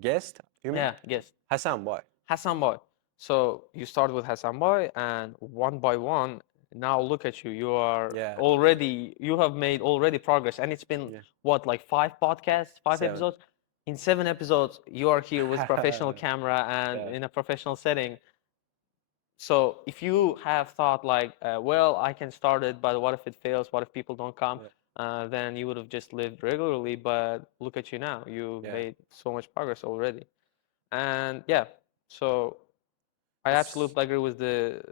Guest? You mean? Yeah, yes. Hassan boy. Hassan Boy. So you start with Hassan Boy, and one by one, now look at you. You are Yeah. you have made already progress, and it's been Yeah. what, like 5 podcasts, 7. episodes. In 7 episodes, you are here with professional camera and Yeah. in a professional setting. So if you have thought like, well, I can start it, but what if it fails? What if people don't come? Then you would have just lived regularly. But look at you now. You've Yeah. made so much progress already. And yeah, so I It's absolutely agree with the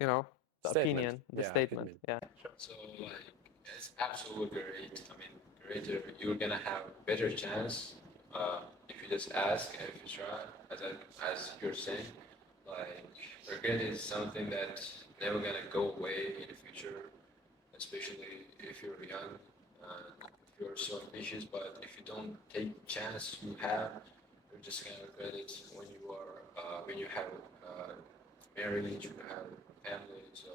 statement. opinion, the Yeah, statement. opinion. Yeah. So like it's absolutely great. I mean, greater. You're gonna have better chance if you just ask and if you try. As you're saying, like regret is something that's never gonna go away in the future, especially if you're young. If you're so ambitious, but if you don't take the chance you have, you're just gonna regret it when you have marriage, you have family. So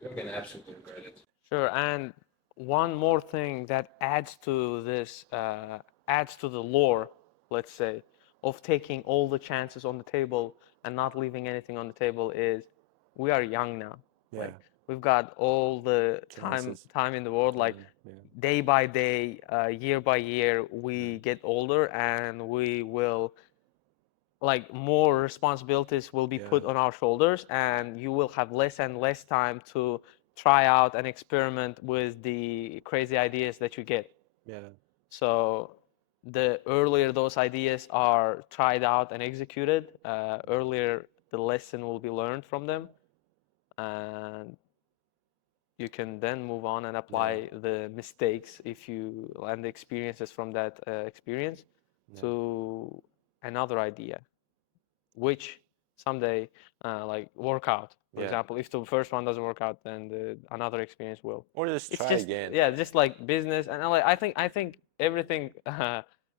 you're gonna absolutely regret it. Sure. And one more thing that adds to this, adds to the lore, let's say. of taking all the chances on the table and not leaving anything on the table is we are young now. Yeah. Like we've got all the Chances. time in the world. Like Yeah. day by day, year by year, we get older and we will like more responsibilities will be put Yeah. on our shoulders, and you will have less and less time to try out and experiment with the crazy ideas that you get. Yeah. So the earlier those ideas are tried out and executed, earlier the lesson will be learned from them, and you can then move on and apply the mistakes if you and the experiences from that experience to another idea, which someday like work out. For Yeah. example, if the first one doesn't work out, then another experience will. Or just It's try just again. yeah, just like business, and like I think everything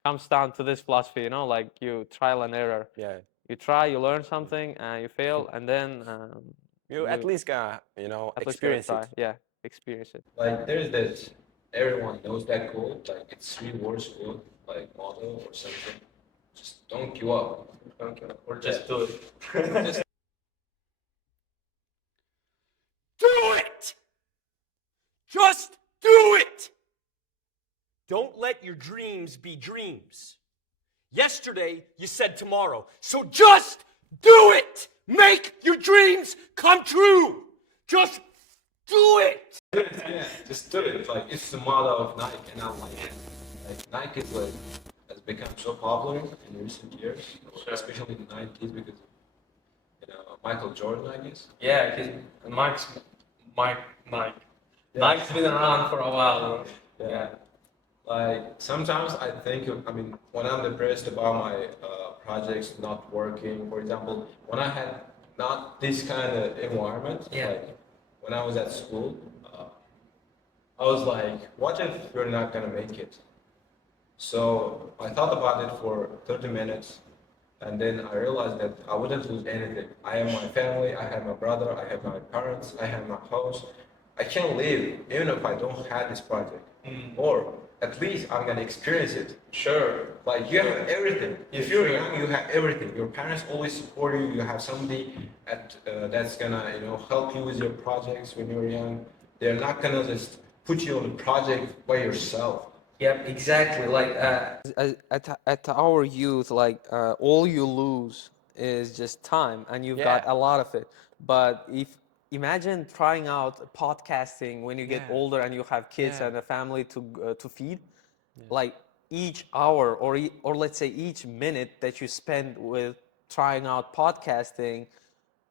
comes down to this philosophy, like you trial and error. Yeah. You try, you learn something, you fail, and then You at least gotta, at least give it a experience try. it. Yeah, experience it. Like there's that everyone knows that quote, like it's 3 words quote, like motto or something. Just don't give up. Don't give up. Or just do it. Just Do it! Just do it! Don't let your dreams be dreams. Yesterday, you said tomorrow. So just do it! Make your dreams come true! Just do it! yeah, just do it. Like it's the motto of Nike, and I'm like Nike is like has become so popular in recent years, especially in the 90s because Michael Jordan, I guess. Yeah, Mike's Nike's been around for a while. Yeah. Like sometimes I think, when I'm depressed about my projects not working, for example, when I had not this kind of environment, like when I was at school, I was like, what if we're not gonna make it? So I thought about it for 30 minutes, and then I realized that I wouldn't lose anything. I have my family, I have my brother, I have my parents, I have my house. I can live even if I don't have this project. Or at least I'm gonna experience it. Sure. Like you have everything. If you're young, you have everything. Your parents always support you. You have somebody that's gonna help you with your projects when you're young. They're not gonna just put you on the project by yourself. Yep, exactly. Like At our youth, like all you lose is just time, and you've got a lot of it. But if imagine trying out podcasting when you get older and you have kids and a family to feed, like each hour or let's say each minute that you spend with trying out podcasting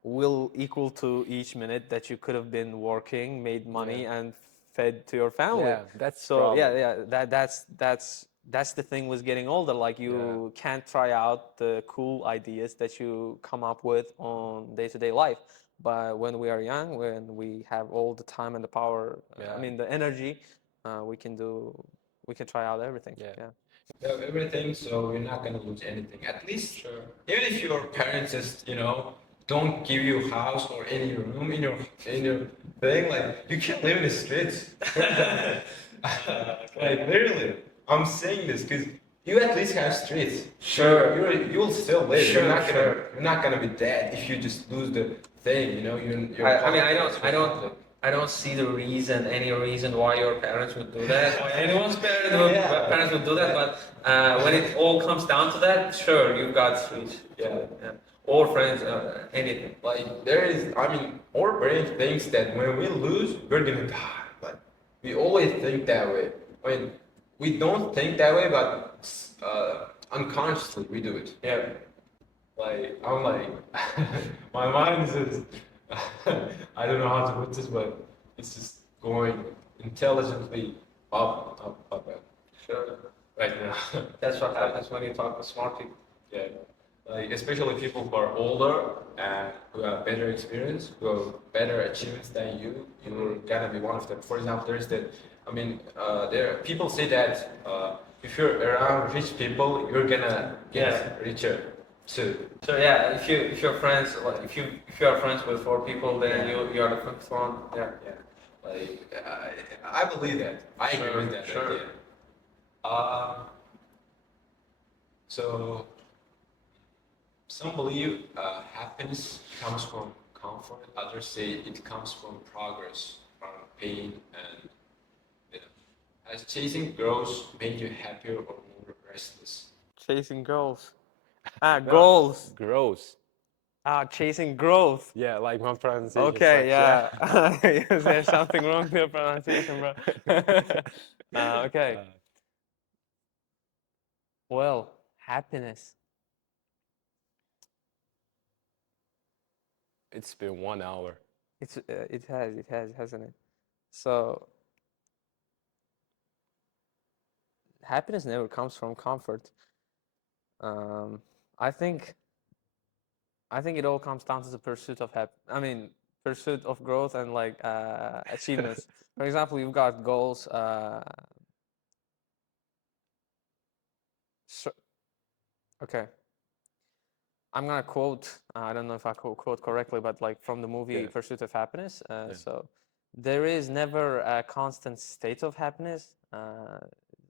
will equal to each minute that you could have been working, made money, and fed to your family. Yeah, that's so problem. that's the thing with getting older. Like you can't try out the cool ideas that you come up with on day-to-day life. But when we are young, when we have all the time and the power, the energy, we can try out everything. You have everything, so you're not gonna lose anything. At least, even if your parents just, don't give you house or any room in your thing, like you can live in the streets. Like literally, I'm saying this because you at least have streets. Sure. You'll still live. Sure, You're not gonna be dead if you just lose the thing. I don't see any reason why your parents would do that. Why anyone's parents would do that. But when it all comes down to that, sure, you've got streets. Or friends, anything. Like our brain thinks that when we lose, we're gonna die. Like we always think that way. We don't think that way, but unconsciously we do it. Yeah. Like I'm like, my mind is just, I don't know how to put this, but it's just going intelligently up. Sure. Right now. That's what happens when you talk with smart people. Yeah. Like especially people who are older and who have better experience, who have better achievements than you, you're gonna be one of them. For example, there's that. People say that if you're around rich people, you're gonna get richer too. So yeah, if you're friends, like if you are friends with 4 people, then you are the fifth one. Yeah. Like I believe that. I agree with that. Sure. Idea. So Some believe happiness comes from comfort. Others say it comes from progress, from pain, and you know, as chasing girls make you happier or more restless. Chasing girls. No, Goals. gross. Chasing growth. Yeah, like my pronunciation Okay, sucks. yeah. Yes, there's something wrong with your pronunciation, bro. Okay. Well, happiness. It's been 1 hour. It has, hasn't it? So happiness never comes from comfort. Um, I think it all comes down to the pursuit of pursuit of growth and like achievements. For example, you've got goals. So, okay, I'm gonna quote. I don't know if I quote correctly, but like from the movie Yeah. Pursuit of Happiness. Yeah. So there is never a constant state of happiness.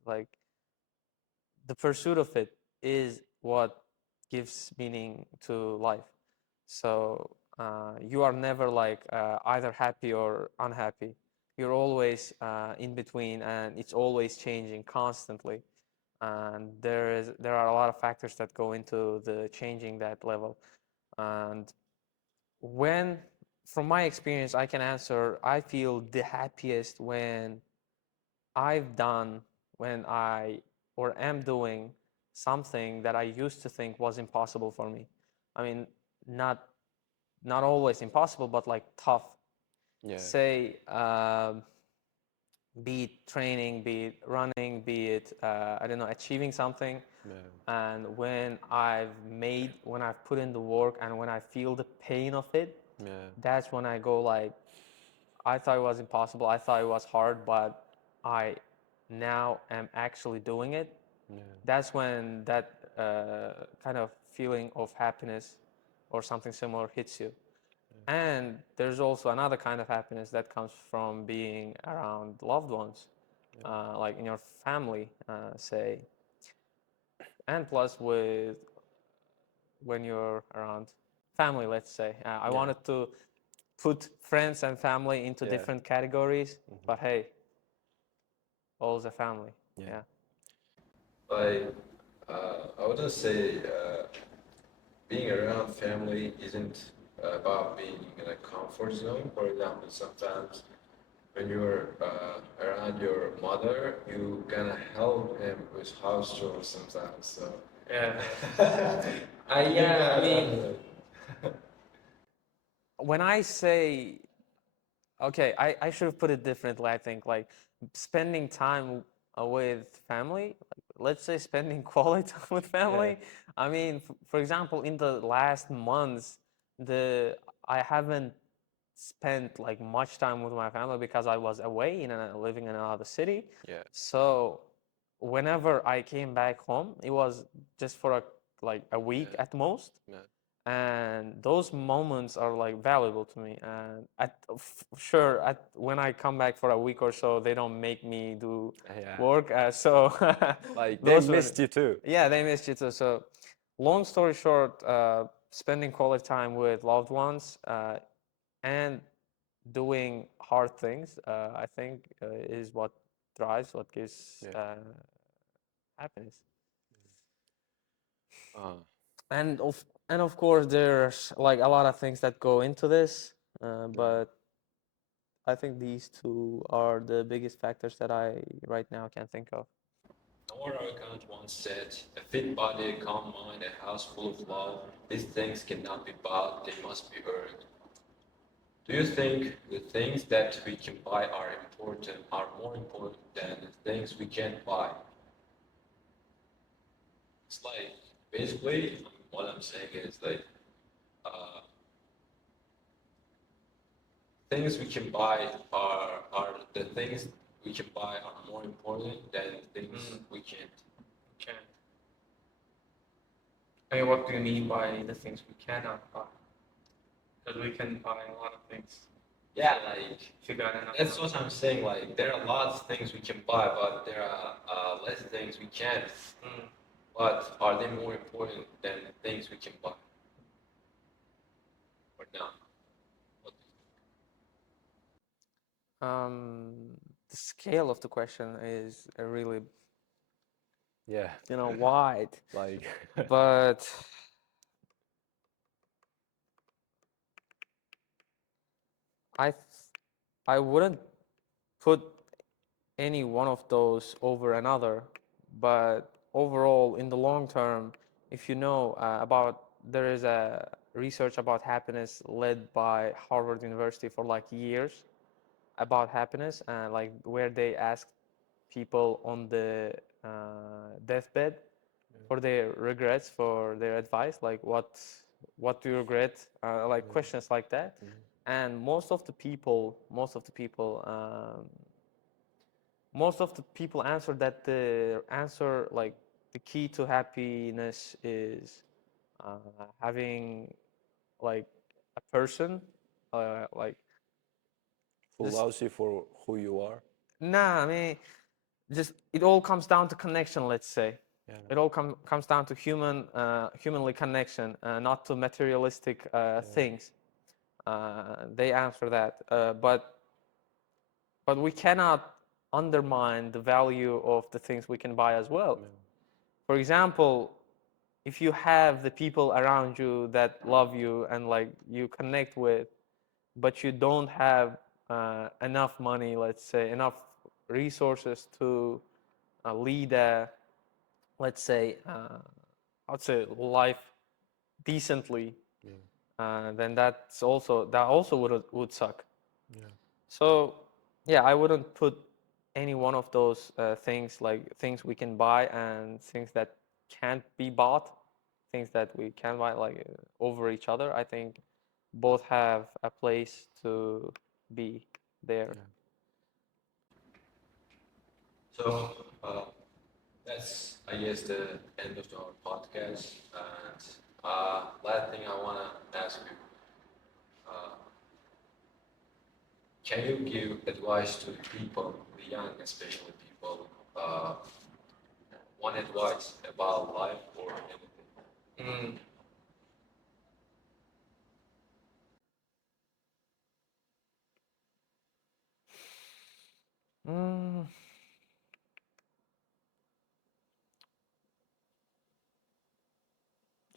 Like the pursuit of it is what gives meaning to life. So you are never like either happy or unhappy. You're always in between, and it's always changing constantly. And there are a lot of factors that go into the changing that level. And when, from my experience, I can answer, I feel the happiest when I've done, when I or am doing something that I used to think was impossible for me. I mean, not always impossible, but like tough. Yeah. Say, be it training, be it running, be it I don't know, achieving something. Yeah. And when I've put in the work, and when I feel the pain of it, Yeah. that's when I go like, I thought it was impossible, I thought it was hard, but I now am actually doing it. Yeah. That's when that kind of feeling of happiness or something similar hits you. And there's also another kind of happiness that comes from being around loved ones, like in your family, say. And plus with when you're around family, let's say. I wanted to put friends and family into Yeah. different categories, but hey, all's a family. Yeah. Like, I wouldn't say being around family isn't about being in a comfort zone. For example, sometimes when you're around your mother, you gonna help him with house chores sometimes. So Yeah. Yeah, I mean, When I say, okay, I should have put it differently, I think. Like spending time with family, like, let's say spending quality time with family. I mean, for example, in the last months, I haven't spent like much time with my family because I was away living in another city. Yeah. So whenever I came back home, it was just for a week at most. Yeah. And those moments are like valuable to me. And when I come back for a week or so, they don't make me do Yeah. work. So Like they missed you too. yeah, they missed you too. So long story short, spending quality time with loved ones and doing hard things, I think, is what gives happiness. And of course, there's like a lot of things that go into this, but I think these two are the biggest factors that I right now can think of. Noah Ravikant once said, "A fit body, a calm mind, a house full of love. These things cannot be bought; they must be earned." Do you think the things that we can buy are more important than the things we can't buy? It's like, basically, what I'm saying is like, uh, things we can buy are the things we can buy are more important than things we can't. okay. I mean, what do you mean by the things we cannot buy? Because we can buy a lot of things. Yeah, like, If you got enough. that's what I'm saying. Like, there are lots of things we can buy, but there are less things we can't. But are they more important than the things we can buy? now? What The scale of the question is really, Yeah, wide, like but I wouldn't put any one of those over another, but overall, in the long term, if you know there is a research about happiness led by Harvard University for like years about happiness, and like where they asked people on the deathbed for their regrets, for their advice, like what do you regret, like questions like that. And most of the people answer that the answer, like the key to happiness is having like a person, like who just, loves you for who you are. nah, I mean, just it all comes down to connection, let's say. Yeah. It all comes down to humanly connection, not to materialistic things. They answer that, but we cannot undermine the value of the things we can buy as well. For example, if you have the people around you that love you and like you connect with, but you don't have enough money, let's say, enough resources to lead a, let's say, I'd say life decently, then that also would suck. So yeah, I wouldn't put any one of those things, like things we can buy and things that can't be bought, things that we can buy, like over each other. I think both have a place to be there. So that's, I guess, the end of our podcast. And last thing I want to ask you, can you give advice to the people, the young, especially people, one advice about life or anything?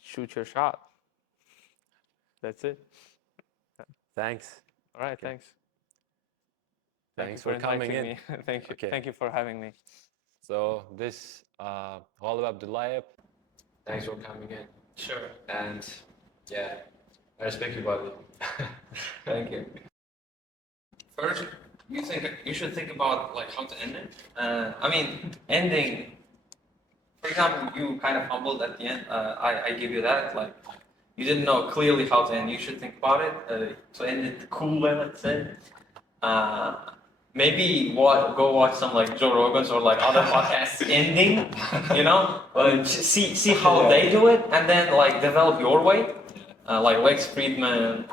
Shoot your shot. That's it. Thanks. All right, thanks. Thanks Thank you for coming inviting in. me. Thank you. Okay. Thank you for having me. So this Ghalib Abdullayev. Thanks for coming in. Sure. And yeah, I respect you, buddy. Thank you. First, you should think about like how to end it. I mean, ending. For example, you kind of humbled at the end. I give you that. Like, you didn't know clearly how to end. You should think about it to end it cool way, let's say. Maybe go watch some like Joe Rogan's or like other podcasts ending. See how they do it, and then like develop your way. Like Lex Friedman,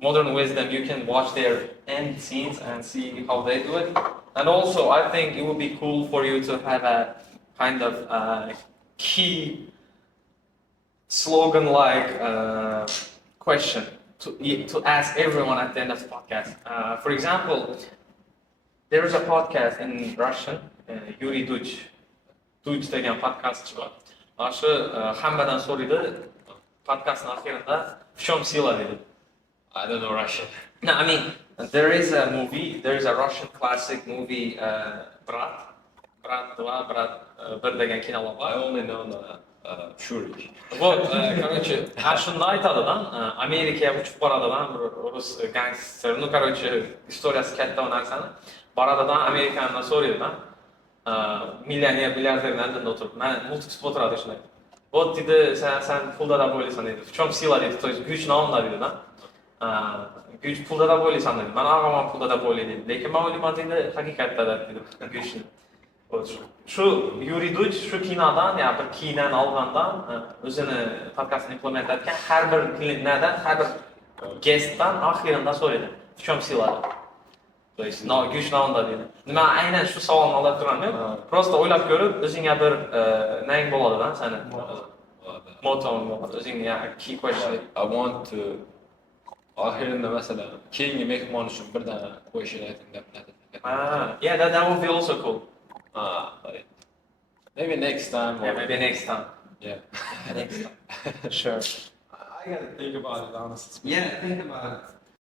Modern Wisdom. You can watch their end scenes and see how they do it. And also, I think it would be cool for you to have a kind of key slogan-like question to ask everyone at the end of the podcast. For example, there is a podcast in Russian, Yuri Duch degan podkastchi bor. Shu hammadan so'raydi, podcastning oxirida в чем сила dedi. I don't know Russian. No, I mean, there is a Russian classic movie, Brat 2, Brat 1 degan kinolar I bor. only know Shuri. Вот, короче, shunda aytadidan, Amerikaga uchib boradidan bir rus gangster, короче, istoriyasi katta u narsani. Boradidan Amerikandan so'raydidan, millioner, milliarder Londonda o'tirib, men multiksib o'tiradi shunday. Вот dedi, sen pulda deb o'ylaysan dedi. В чем сила dedi, то есть güç nomda dedidan. Güç pulda deb o'ylaysan dedi. Men og'amam pulda deb o'ylaydi. Lekin men o'ylayman dedi, haqiqatda dedi güchni. Shu Yuri Duch shu kinodan, ya bir kiydan olgandan o'zini podkastni implement etgan har bir klientlardan, har bir guestdan oxirida so'raydi. В чем сила? То есть, güç nomda dedi. Nima aynan shu savolni olib turaman. Просто o'ylab ko'rib, o'zingga bir nang bo'ladidan seni. Moton bo'ladi. O'zingga key question. I want to Ahirinde mesela keyin mehmon uchun bir dana qo'shiq ayting deb Yeah, that would be also cool. right. Maybe next time. Yeah, maybe next time. Yeah. Next time. Sure. I gotta think about it honestly. Yeah, think about it.